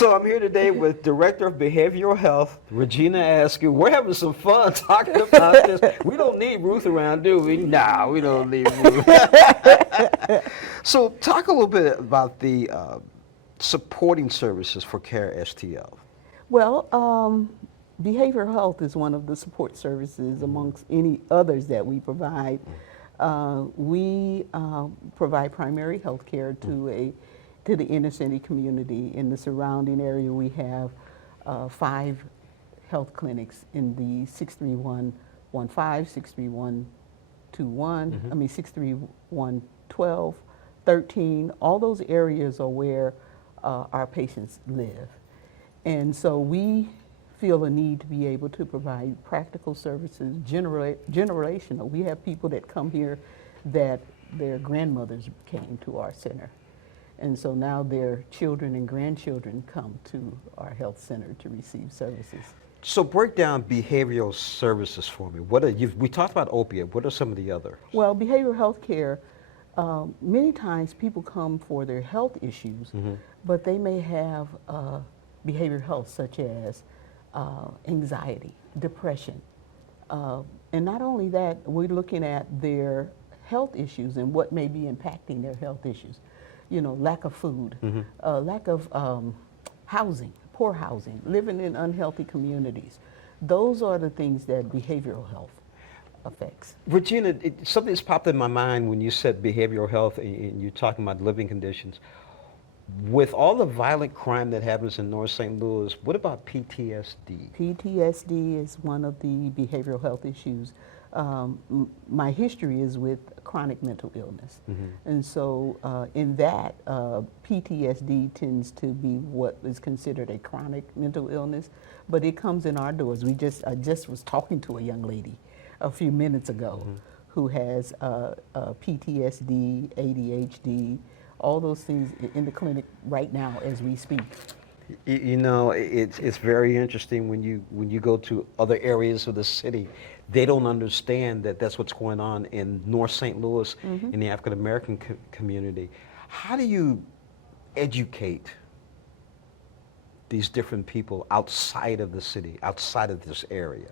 So I'm here today with Director of Behavioral Health, Regina Askew. We're having some fun talking about this. We don't need Ruth around, do we? Nah, we don't need Ruth. So talk a little bit about the supporting services for CARESTL. Well, behavioral health is one of the support services amongst any others that we provide. We provide primary health care to the inner city community. In the surrounding area, we have 5 health clinics in the 63115, 63121, I mean 63112, 13. All those areas are where our patients live. And so we feel a need to be able to provide practical services, generational. We have people that come here that their grandmothers came to our center. And so now their children and grandchildren come to our health center to receive services. So break down behavioral services for me. We talked about opiate. What are some of the others? Well, behavioral health care, many times people come for their health issues, but they may have behavioral health such as anxiety, depression. And not only that, we're looking at their health issues and what may be impacting their health issues. You know, lack of food, lack of housing, poor housing, living in unhealthy communities. Those are the things that behavioral health affects. Regina, something that's popped in my mind when you said behavioral health and you're talking about living conditions. With all the violent crime that happens in North St. Louis, what about PTSD? PTSD is one of the behavioral health issues. My history is with chronic mental illness. And so in that, PTSD tends to be what is considered a chronic mental illness, but it comes in our doors. I just was talking to a young lady a few minutes ago who has PTSD, ADHD, all those things in the clinic right now as we speak. You know, it's very interesting when you go to other areas of the city. They don't understand that that's what's going on in North St. Louis in the African American community. How do you educate these different people outside of the city, outside of this area?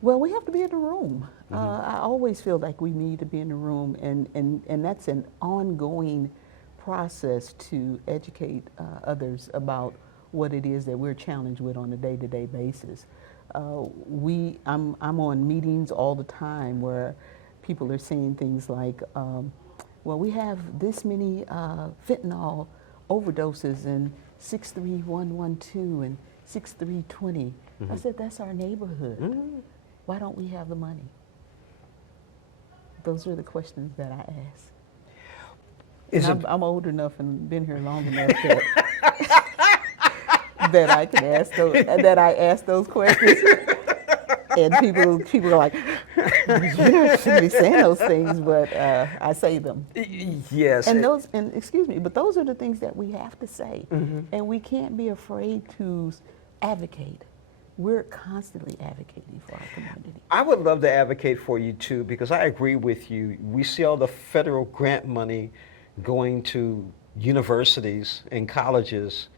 Well, we have to be in the room. I always feel like we need to be in the room, and that's an ongoing process to educate others about what it is that we're challenged with on a day-to-day basis. I'm on meetings all the time where people are saying things like, well, we have this many fentanyl overdoses in 63112 and 6320. I said, that's our neighborhood. Why don't we have the money? Those are the questions that I ask. I'm old enough and been here long enough that I can ask those, that I ask those questions. And people are like, you shouldn't be saying those things, but I say them. Yes. And excuse me, but those are the things that we have to say. And we can't be afraid to advocate. We're constantly advocating for our community. I would love to advocate for you too, because I agree with you. We see all the federal grant money going to universities and colleges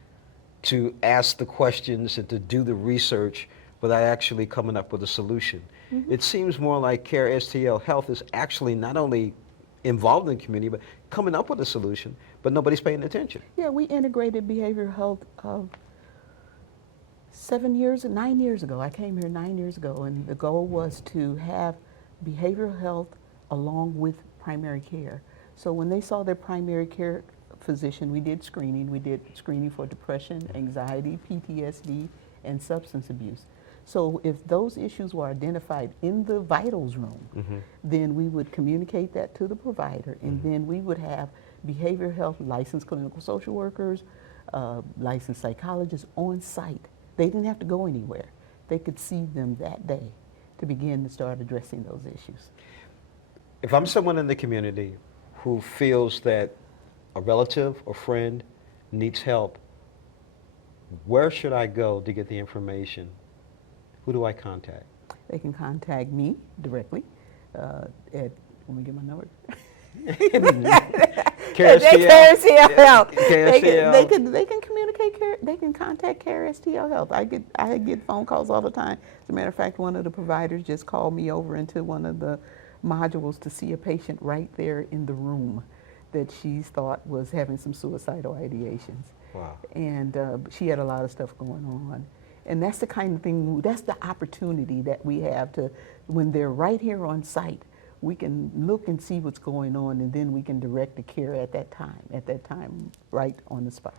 to ask the questions and to do the research without actually coming up with a solution. It seems more like CARESTL Health is actually not only involved in the community, but coming up with a solution, but nobody's paying attention. Yeah, we integrated behavioral health 9 years ago. I came here 9 years ago, and the goal was to have behavioral health along with primary care. So when they saw their primary care physician, we did screening. We did screening for depression, anxiety, PTSD, and substance abuse. So if those issues were identified in the vitals room, then we would communicate that to the provider, and then we would have behavioral health licensed clinical social workers, licensed psychologists on site. They didn't have to go anywhere. They could see them that day to begin to start addressing those issues. If I'm someone in the community who feels that a relative or friend needs help, where should I go to get the information? Who do I contact? They can contact me directly at, let me get my number. CARESTL. CARESTL. CARESTL. They can communicate they can contact CARESTL Health. I get phone calls all the time. As a matter of fact, one of the providers just called me over into one of the modules to see a patient right there in the room that she thought was having some suicidal ideations. Wow. And she had a lot of stuff going on. And that's the kind of thing, that's the opportunity that we have to, when they're right here on site, we can look and see what's going on, and then we can direct the care at that time, right on the spot.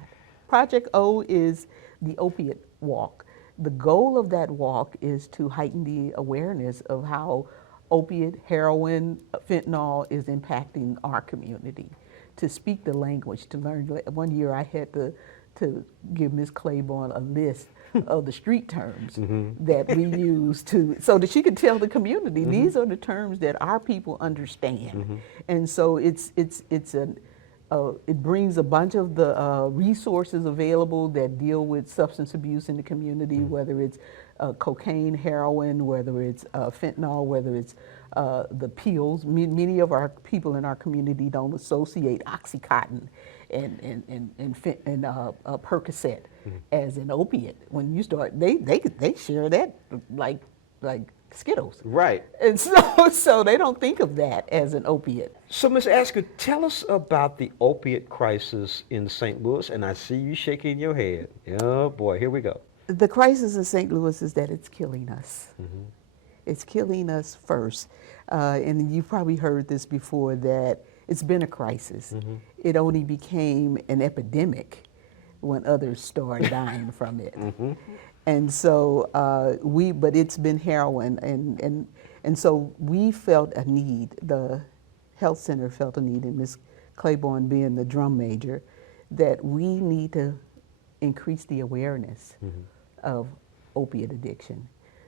Project O is the opiate walk. The goal of that walk is to heighten the awareness of how opiate, heroin, fentanyl is impacting our community, to speak the language, to learn. One year I had to give Ms. Claiborne a list of the street terms that we use so that she could tell the community, these are the terms that our people understand. And so it brings a bunch of the resources available that deal with substance abuse in the community, whether it's cocaine, heroin, whether it's fentanyl, whether it's the pills. Many of our people in our community don't associate Oxycontin and Percocet as an opiate. When you start, they share that like Skittles. Right. And so they don't think of that as an opiate. So, Ms. Askew, tell us about the opiate crisis in St. Louis, and I see you shaking your head. Oh boy, here we go. The crisis in St. Louis is that it's killing us. It's killing us first. And you've probably heard this before, that it's been a crisis. It only became an epidemic when others started dying from it. And so but it's been heroin, and so we felt a need, the health center felt a need, and Ms. Claiborne being the drum major, that we need to increase the awareness of opiate addiction.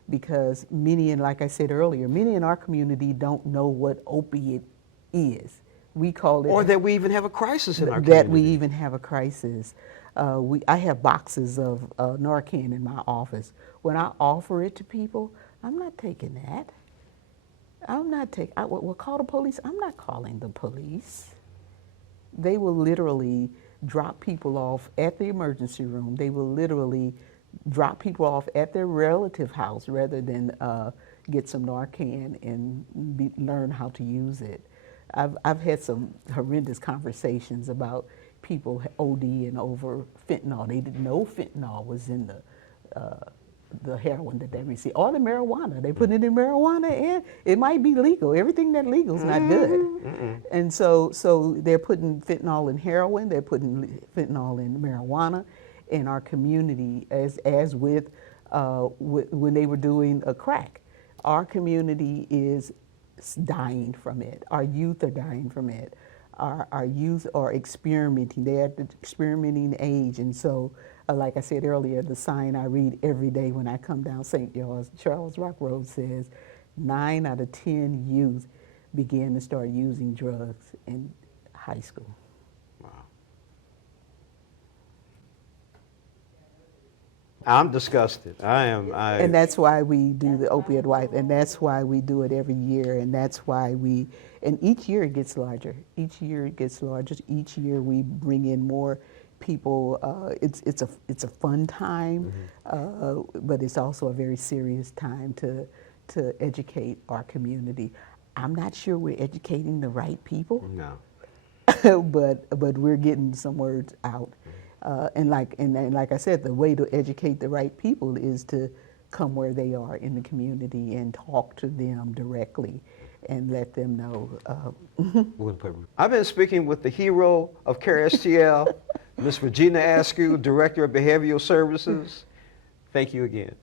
Because many, and like I said earlier, many in our community don't know what opiate is. We call it... Or that we even have a crisis in our community. That we even have a crisis. I have boxes of Narcan in my office. When I offer it to people, I'm not taking that. I'm not taking... We'll call the police. I'm not calling the police. They will literally drop people off at the emergency room. They will literally drop people off at their relative house rather than get some Narcan and learn how to use it. I've had some horrendous conversations about people ODing over fentanyl. They didn't know fentanyl was in the heroin that they received, or the marijuana. They put it in marijuana, and it might be legal. Everything that's legal is not good. And so they're putting fentanyl in heroin. They're putting fentanyl in marijuana. In our community, as with when they were doing a crack, our community is dying from it. Our youth are dying from it. Our youth are experimenting. They're at the experimenting age. And so, like I said earlier, the sign I read every day when I come down St. Charles Rock Road says 9 out of 10 youth begin to start using drugs in high school. Wow. I'm disgusted. And that's why we do the opioid wipe, and that's why we do it every year, and that's why and each year it gets larger. Each year it gets larger. Each year we bring in more people. It's a fun time, but it's also a very serious time to educate our community. I'm not sure we're educating the right people. No. but we're getting some words out. And like I said, the way to educate the right people is to come where they are in the community and talk to them directly and let them know. I've been speaking with the hero of CARESTL, Ms. Regina Askew, Director of Behavioral Services. Thank you again.